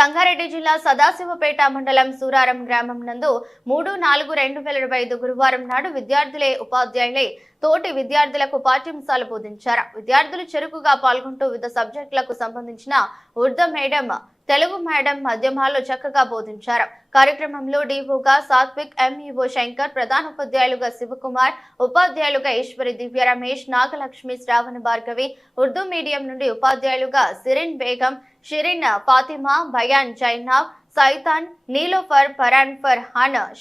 సంగారెడ్డి జిల్లా సదాశివపేట మండలం సూరారం గ్రామం నందు మూడు నాలుగు రెండు వేల ఇరవై ఐదు గురువారం నాడు విద్యార్థులే ఉపాధ్యాయులే తోటి విద్యార్థులకు పాఠ్యాంశాలు బోధించారు. విద్యార్థులు చురుకుగా పాల్గొంటూ వివిధ సబ్జెక్టులకు సంబంధించిన ఉర్దూ మేడం తెలుగు మేడం మాధ్యమాల్లో చక్కగా బోధించారు. కార్యక్రమంలో డీఓగా సాత్విక్ ఎంఈఓ శంకర్ ప్రధాన ఉపాధ్యాయులుగా శివకుమార్ ఉపాధ్యాయులుగా ఈశ్వరి దివ్య రమేష్ నాగలక్ష్మి శ్రావణ భార్గవి ఉర్దూ మీడియం నుండి ఉపాధ్యాయులుగా సిరిన్ బేగం షిరిన్ ఫాతిమా బయాన్ జైనాబ్ సైతాన్ నీలోఫర్ పరాన్ ఫర్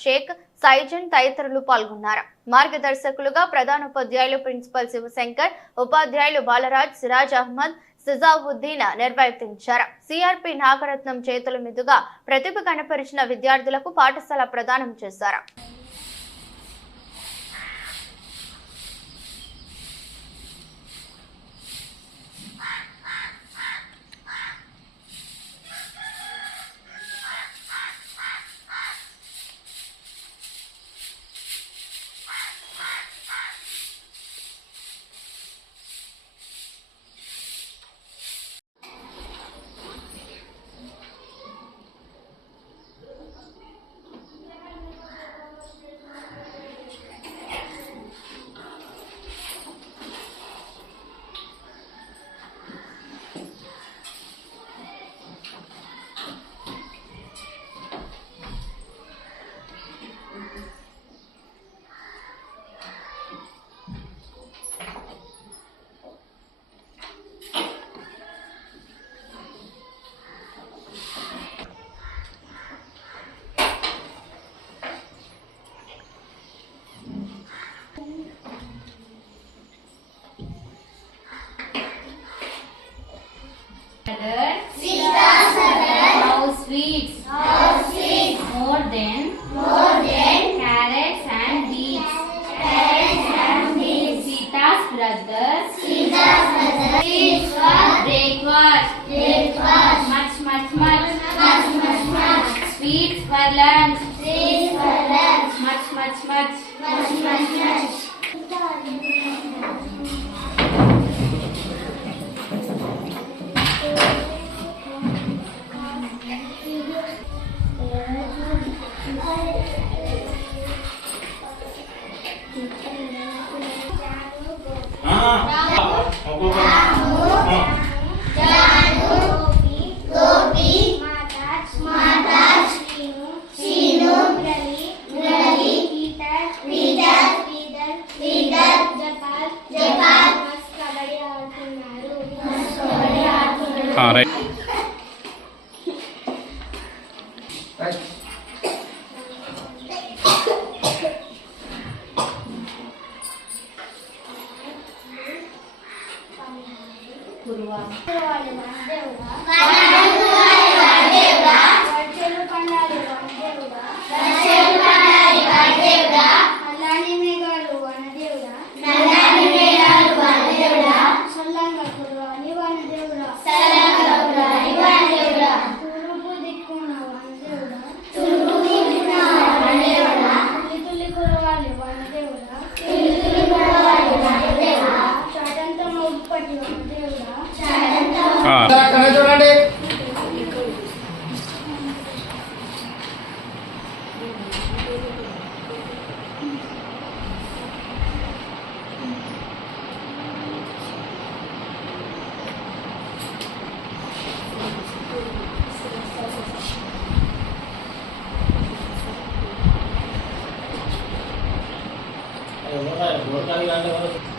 షేక్ సైజన్ తదితరులు పాల్గొన్నారు. మార్గదర్శకులుగా ప్రధాన ఉపాధ్యాయులు ప్రిన్సిపల్ శివశంకర్ ఉపాధ్యాయులు బాలరాజ్ సిరాజ్ అహ్మద్ సిజావుద్దీన్ నిర్వర్తించారు. సిఆర్పి నాగరత్నం చేతుల మీదుగా ప్రతిభ కనపరిచిన విద్యార్థులకు పాఠశాల ప్రదానం చేశారు. How sweets. How sweets. More than. Carrots and beets. Carrots and beets. Sita's brothers. Sita's brothers. Eats for breakfast. Much, much, much. Much, much, much. Sweets for lunch. Much, much, much. All right. Right. lua. Olha na. Vai na. どうぞ。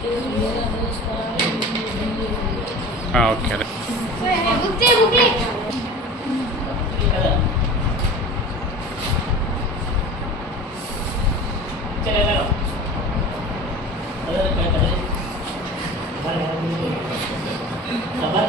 Oh, okay. Hey, look there, look there. Hello. Hello. Hello. Hello. Hello. Hello. Hello. Hello. Hello. Hello. Hello.